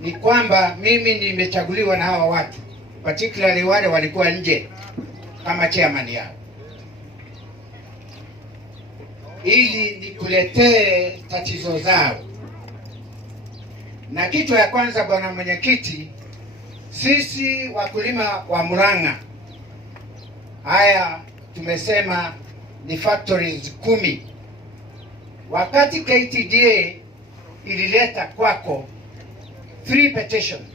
ni kwamba mimi nimechaguliwa na hawa watu, particularly wale walikuwa nje kama chairman yao, ili nikuletee tatizo zao. Na kitu ya kwanza, bwana mwenyekiti, sisi wakulima wa Murang'a, haya tumesema ni factories 10. Wakati KTDA ilileta kwako 3 petitions,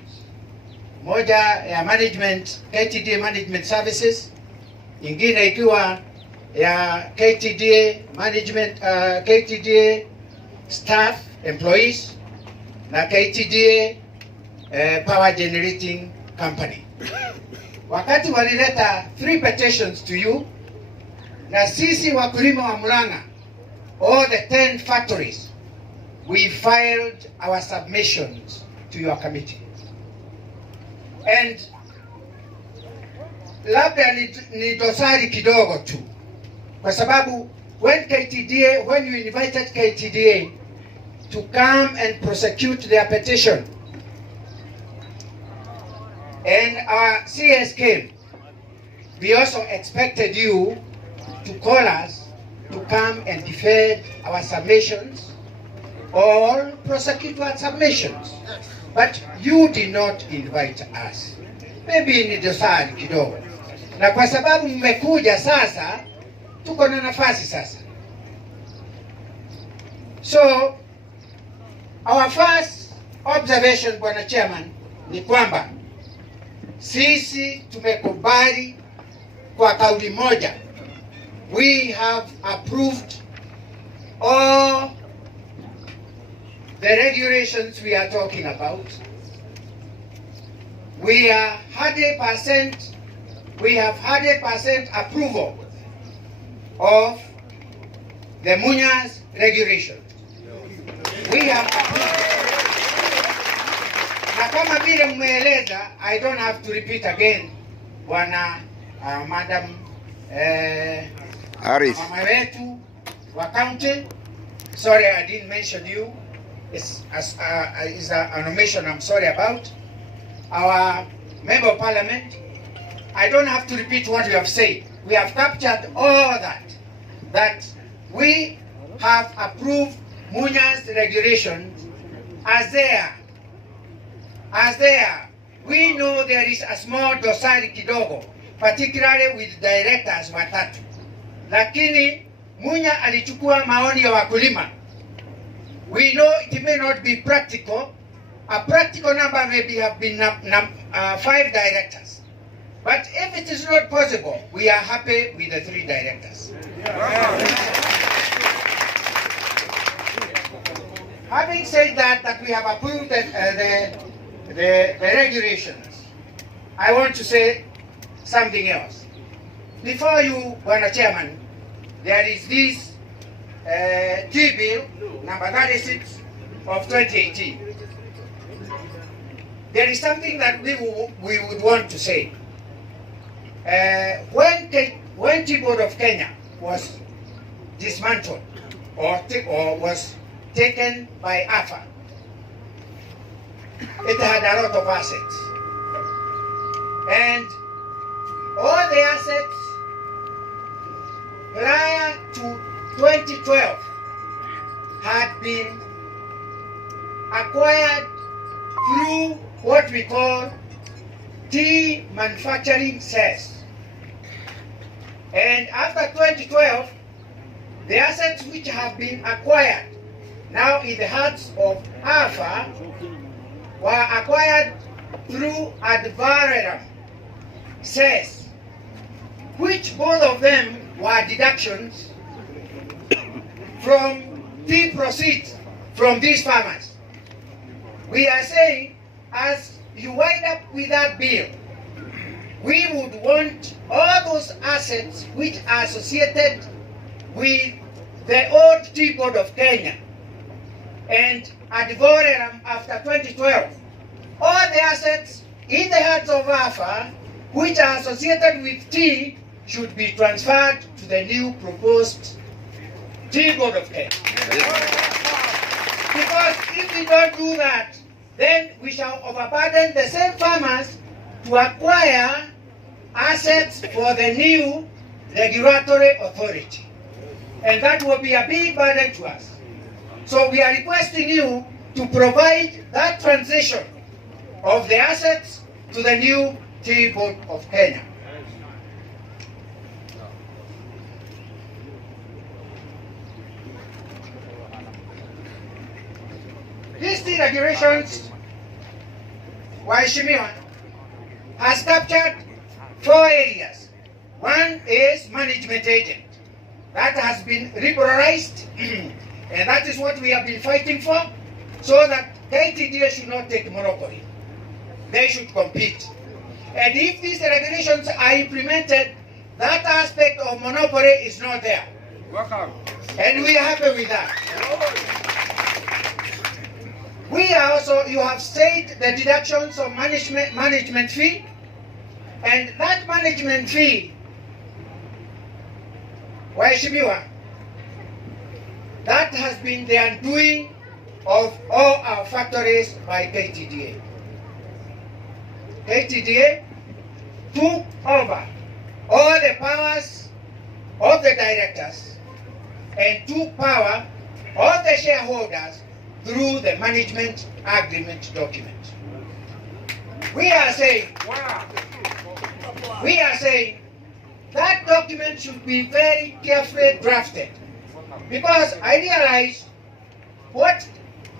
moja ya management, KTDA management services, ingine ikiwa ya KTDA management, KTDA staff employees, na KTDA power generating company. Wakati walileta 3 petitions to you, na sisi wakulima wa Murang'a, all the 10 factories, we filed our submissions to your committee. And labda ni dosari kidogo tu, kwa sababu when you invited KTDA to come and prosecute their petition, and our CS came, we also expected you to call us to come and defend our submissions or prosecute our submissions. But you did not invite us. Maybe ni dosari kidogo. Na kwa sababu mmekuja sasa, tuko na nafasi sasa. So, our first observation, Bwana Chairman, ni kwamba sisi tumekubali kwa kauli moja. We have approved all the regulations we are talking about. We are 100%, we have 100% approval of the Munyas regulation. We have approved. Na kama vile mmeeleza, I don't have to repeat again, Bwana Madam Harris, mama wetu wa county, sorry I didn't mention you. It's an omission I'm sorry about. Our member of parliament, I don't have to repeat what you have said. We have captured all that we have approved Munyas regulations as they are. We know there is a small dosari kidogo, particularly with directors watatu. Lakini Munya alichukua maoni ya wakulima. We know it may not be practical. A practical number maybe have been 5 directors. But if it is not possible, we are happy with the 3 directors. Having said that we have approved the regulations, I want to say something else. Before you, Bwana Chairman, there is this T-bill number 36 of 2018. There is something that we would want to say. When T-Board of Kenya was dismantled or was taken by AFA, it had a lot of assets. And all the assets prior to 2012 had been acquired through what we call tea manufacturing cess. And after 2012, the assets which have been acquired now in the hands of AFA were acquired through advarem cess, which both of them were deductions from tea proceeds from these farmers. We are saying, as you wind up with that bill, we would want all those assets which are associated with the old Tea Board of Kenya and advarem after 2012, all the assets in the hands of AFA which are associated with tea should be transferred to the new proposed Tea Board of Kenya. Because if we don't do that, then we shall overburden the same farmers to acquire assets for the new regulatory authority. And that will be a big burden to us. So we are requesting you to provide that transition of the assets to the new Tea Board of Kenya. These tea regulations, Waheshimiwa, has captured 4 areas. One is management agent. That has been liberalized, and that is what we have been fighting for, so that KTDA should not take monopoly. They should compete. And if these regulations are implemented, that aspect of monopoly is not there. Welcome. And we are happy with that. We are also, you have said the deductions of management fee, and that management fee, Waheshimiwa, that has been the undoing of all our factories by KTDA. KTDA took over all the powers of the directors and took power of the shareholders through the management agreement document. We are saying that document should be very carefully drafted, because I realize what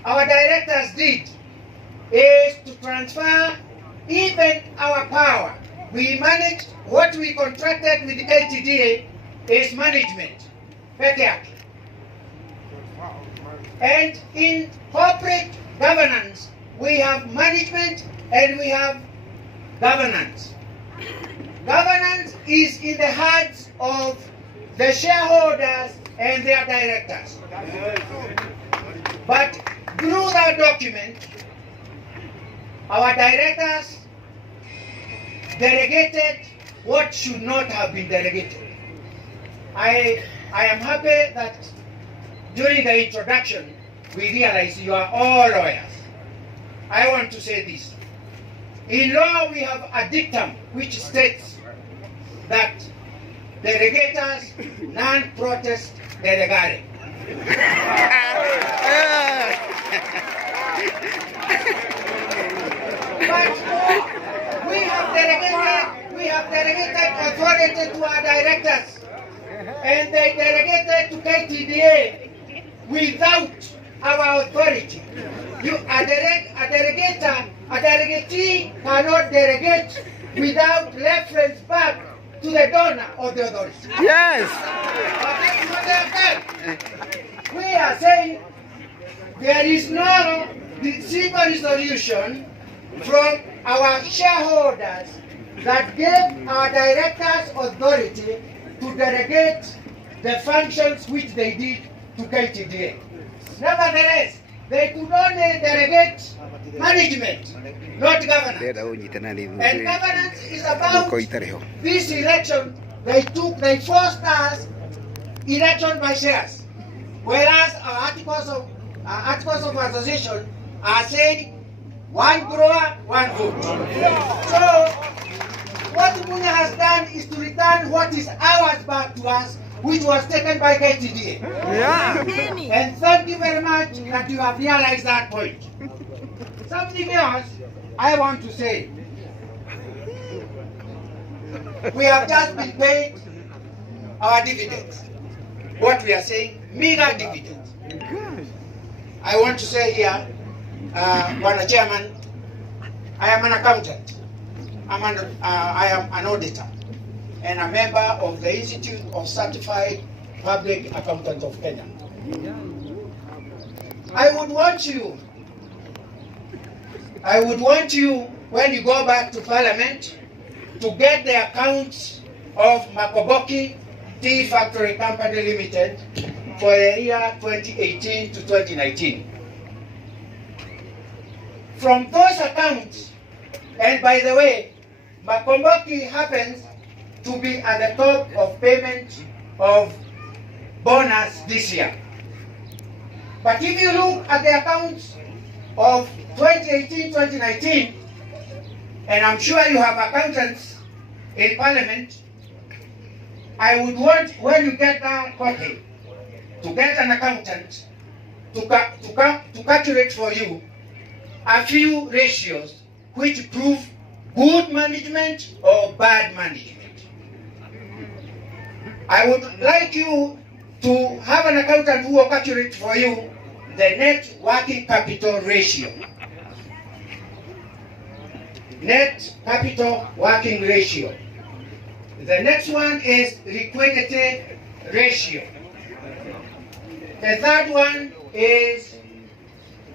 our directors did is to transfer even our power. We managed what we contracted with KTDA is management, and in corporate governance, we have management and we have governance. Governance is in the hands of the shareholders and their directors. But through that document, our directors delegated what should not have been delegated. I am happy that during the introduction, we realized you are all lawyers. I want to say this. In law, we have a dictum which states that delegators non-protest delegare. But we have delegated authority to our directors, and they delegated to KTDA without our authority. A delegatee cannot delegate without reference back to the donor of the authority. Yes. We are saying there is no single resolution from our shareholders that gave our directors authority to delegate the functions which they did to KTDA. Nevertheless, they could only delegate management, not governance. And governance is about this election. They forced us election by shares, whereas our articles of association are saying one grower, one vote. So what Munya has done is to return what is ours back to us, which was taken by KTDA. Yeah. And thank you very much that you have realized that point. Something else I want to say. We have just been paid our dividends. What we are saying, meager dividends. I want to say here, Bwana Chairman, I am an accountant. I am an auditor and a member of the Institute of Certified Public Accountants of Kenya. I would want you, when you go back to Parliament, to get the accounts of Makoboki Tea Factory Company Limited for the year 2018 to 2019. From those accounts, and by the way, Makoboki happens to be at the top of payment of bonus this year. But if you look at the accounts of 2018-2019, and I'm sure you have accountants in Parliament, I would want, when you get that copy, to get an accountant to calculate for you a few ratios which prove good management or bad management. I would like you to have an accountant who will calculate for you the net working capital ratio. Net capital working ratio. The next one is liquidity ratio. The third one is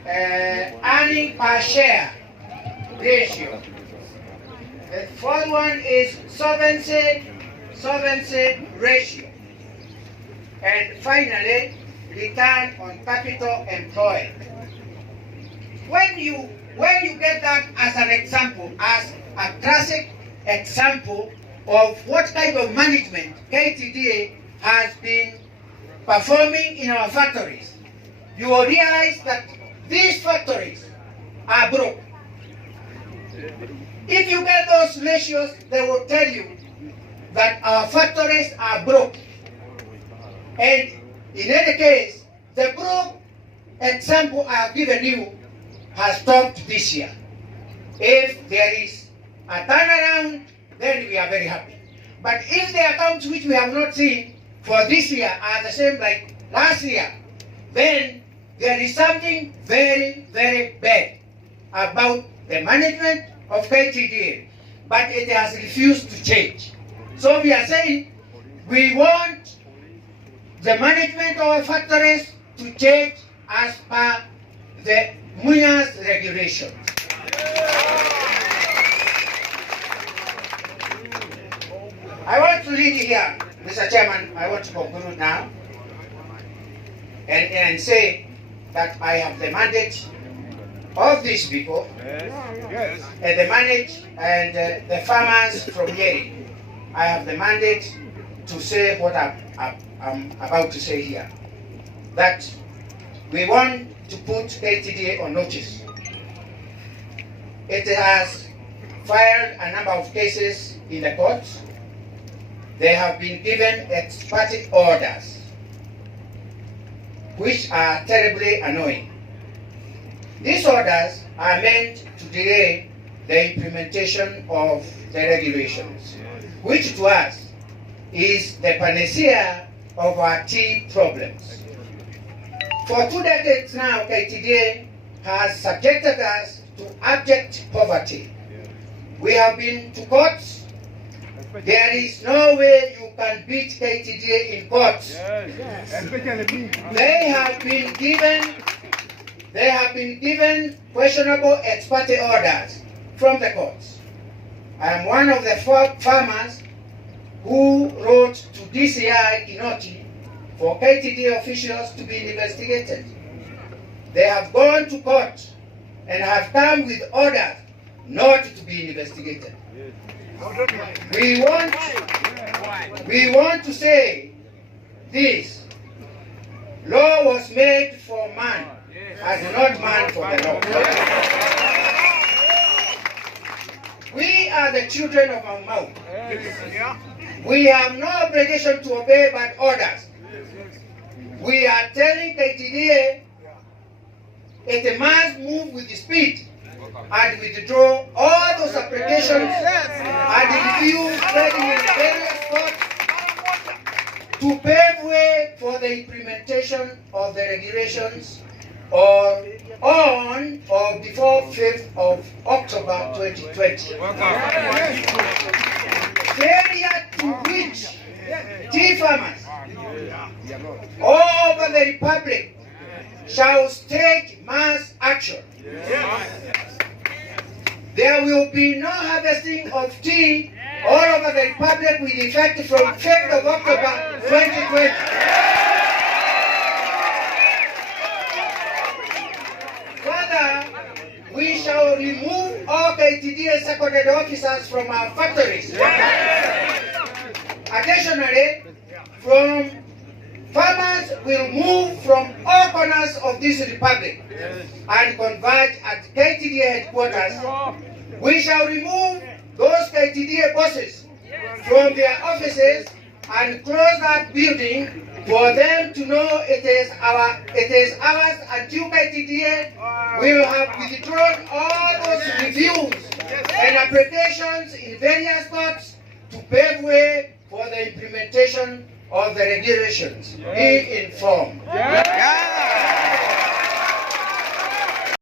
earning per share ratio. The fourth one is solvency ratio. And finally, return on capital employed. When you get that as an example, as a classic example of what kind of management KTDA has been performing in our factories, you will realize that these factories are broke. If you get those ratios, they will tell you that our factories are broke. And in any case, the broke example I have given you has stopped this year. If there is a turnaround, then we are very happy. But if the accounts which we have not seen for this year are the same like last year, then there is something very, very bad about the management of KTDA. But it has refused to change. So we are saying we want the management of our factories to change as per the MUNA's regulations. I want to read here, Mr. Chairman, I want to conclude now and say that I have the mandate of these people and the mandate and the farmers from Yeri. I have the mandate to say what I'm about to say here. That we want to put KTDA on notice. It has filed a number of cases in the courts. They have been given ex parte orders, which are terribly annoying. These orders are meant to delay the implementation of the regulations, which to us is the panacea of our tea problems. For 2 decades now, KTDA has subjected us to abject poverty. We have been to courts. There is no way you can beat KTDA in courts. They have been given questionable ex parte orders from the courts. I am one of the farmers who wrote to DCI Inoti for KTDA officials to be investigated. They have gone to court and have come with orders not to be investigated. We want to say this. Law was made for man, and not man for the law. We are the children of our mouth. We have no obligation to obey bad orders. We are telling KTDA it must move with speed and withdraw all those applications and refuse trading in various courts to pave way for the implementation of the regulations on or before 5th of October 2020. Failure to which tea farmers all over the Republic shall take mass action. There will be no harvesting of tea all over the Republic with effect from 5th of October 2020. Further, we shall remove all KTDA seconded officers from our factories. Additionally, from farmers will move from all corners of this republic and converge at KTDA headquarters. We shall remove those KTDA bosses from their offices and close that building for them to know it is ours until KTDA will have withdrawn all those reviews and applications in various courts to pave way for the implementation of the regulations. Be informed.